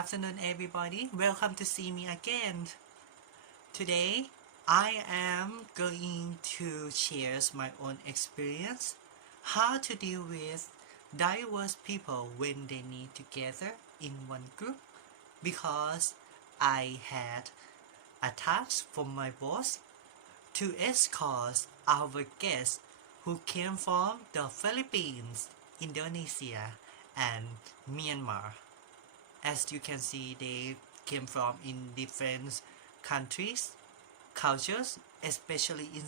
afternoon, everybody. Welcome to see me again. Today, I am going to share my own experience how to deal with diverse people when they need to gather in one group because I had a task from my boss to escort our guests who came from the Philippines, Indonesia, and Myanmar. As you can see, they came from in different countries, cultures, especially in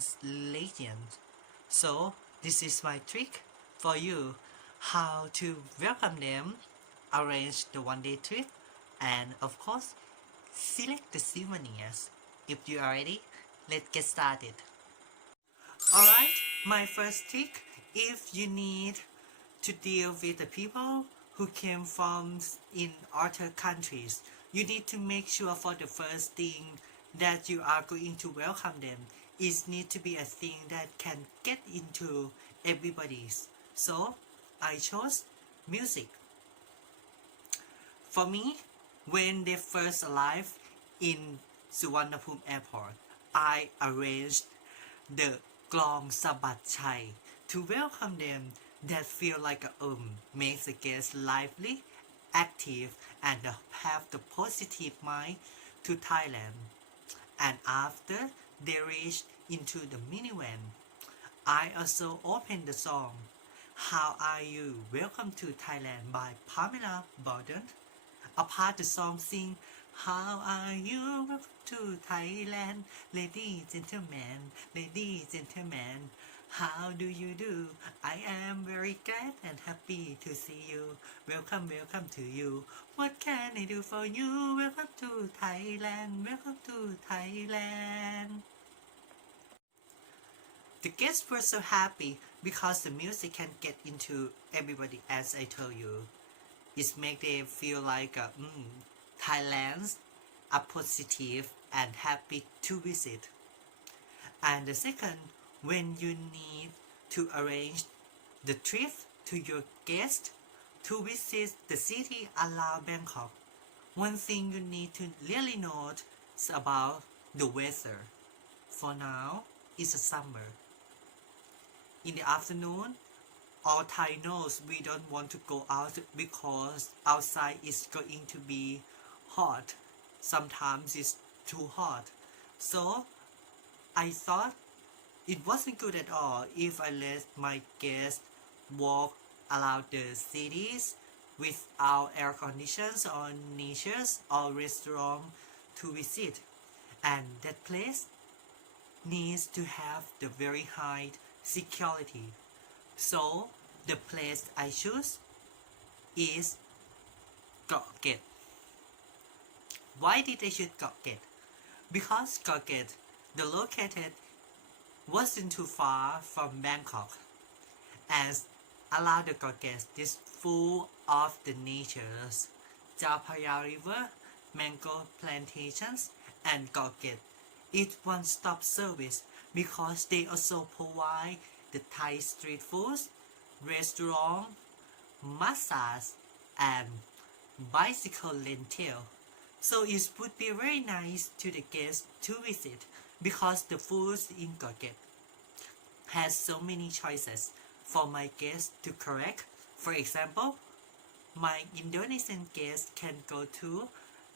legends. So this is my trick for you how to welcome them, arrange the one-day trip, and of course select the souvenirs. If you are ready, let's get started. Alright, my first trick, if you need to deal with the people who came from in other countries, you need to make sure for the first thing that you are going to welcome them is need to be a thing that can get into everybody's. So I chose music. For me, when they first arrived in Suvarnabhumi Airport, I arranged the Glong Sabat Chai to welcome them that feel like makes the guests lively, active, and have the positive mind to Thailand. And after they reached into the minivan, I also opened the song How Are You? Welcome to Thailand by Pamela Borden. Apart the song sing How are you? Welcome to Thailand. Ladies, gentlemen, how do you do? I am very glad and happy to see you. Welcome to you. What can I do for you? Welcome to Thailand. Welcome to Thailand. The guests were so happy because the music can get into everybody, as I told you. It makes them feel like Thailand's are positive and happy to visit. And the second, when you need to arrange the trip to your guest to visit the city around Bangkok, one thing you need to really note is about the weather. For now, it's a summer. In the afternoon, all Thai knows we don't want to go out because outside is going to be hot. Sometimes it's too hot. So I thought it wasn't good at all if I let my guests walk around the cities without air conditions or natures or restaurant to visit. And that place needs to have the very high security. So the place I choose is Phuket. Why did I choose Phuket? Because Phuket, the located wasn't too far from Bangkok, and around the Phuket is full of the natures, Chao Phraya River, mango plantations, and Phuket. It's one-stop service because they also provide the Thai street foods, restaurant, massage, and bicycle rental. So it would be very nice to the guests to visit because the foods in Phuket has so many choices for my guests to correct. For example, my Indonesian guests can go to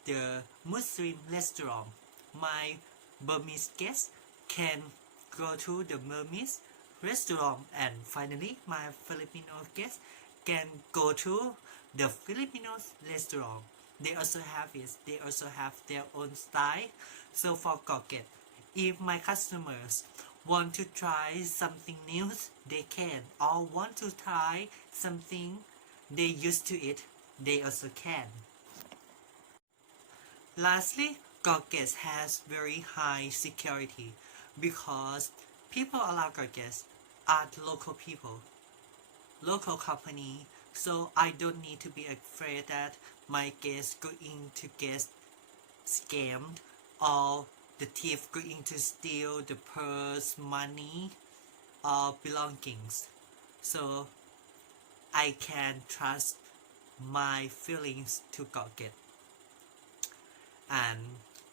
the Muslim restaurant. My Burmese guests can go to the Burmese restaurant, and finally my Filipino guests can go to the Filipino restaurant. They also have it. They also have their own style. So for Phuket, if my customers want to try something new, they can. Or want to try something they used to it, they also can. Lastly, Phuket has very high security because people around Phuket are local people, local company, so I don't need to be afraid that my guests going to get scammed or the thief going to steal the purse, money, or belongings. So I can trust my feelings to Phuket. And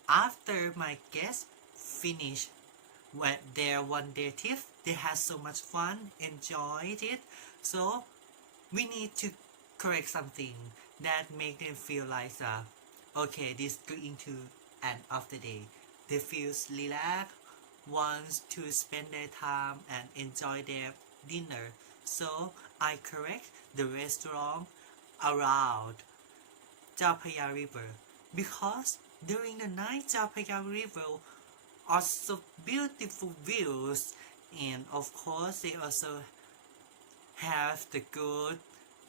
after my guests finish their one day trip, they had so much fun, enjoyed it. So we need to correct something that make them feel like okay, this going to end of the day. They feel relaxed, wants to spend their time and enjoy their dinner. So I correct the restaurant around Chao Phraya River because during the night Chao Phraya River are so beautiful views, and of course they also have the good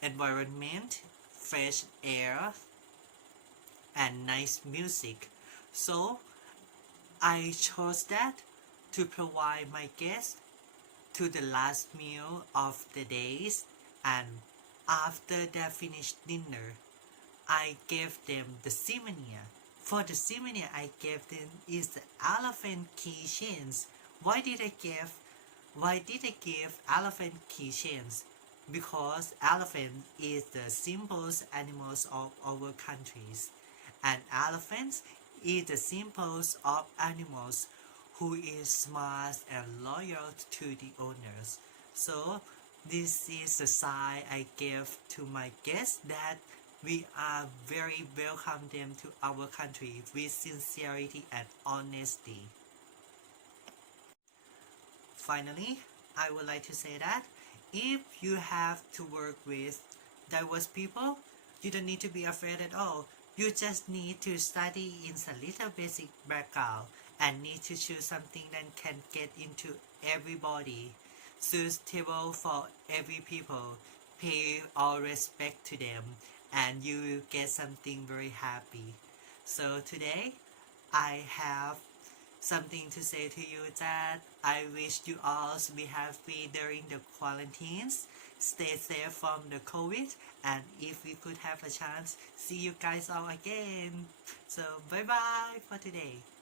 environment, fresh air, and nice music. So I chose that to provide my guests to the last meal of the days, and after they finished dinner, I gave them the souvenir. For the souvenir I gave them is the elephant keychains. Why did I give elephant keychains? Because elephant is the simplest animals of our countries, and elephants is the simplest of animals who is smart and loyal to the owners. So this is the sign I give to my guests that we are very welcome them to our country with sincerity and honesty. Finally, I would like to say that if you have to work with diverse people, you don't need to be afraid at all. You just need to study in a little basic background and need to choose something that can get into everybody, suitable for every people, pay all respect to them, and you will get something very happy. So today, I have something to say to you that I wish you all be happy during the quarantines. Stay safe from the COVID, and if we could have a chance, see you guys all again. So bye bye for today.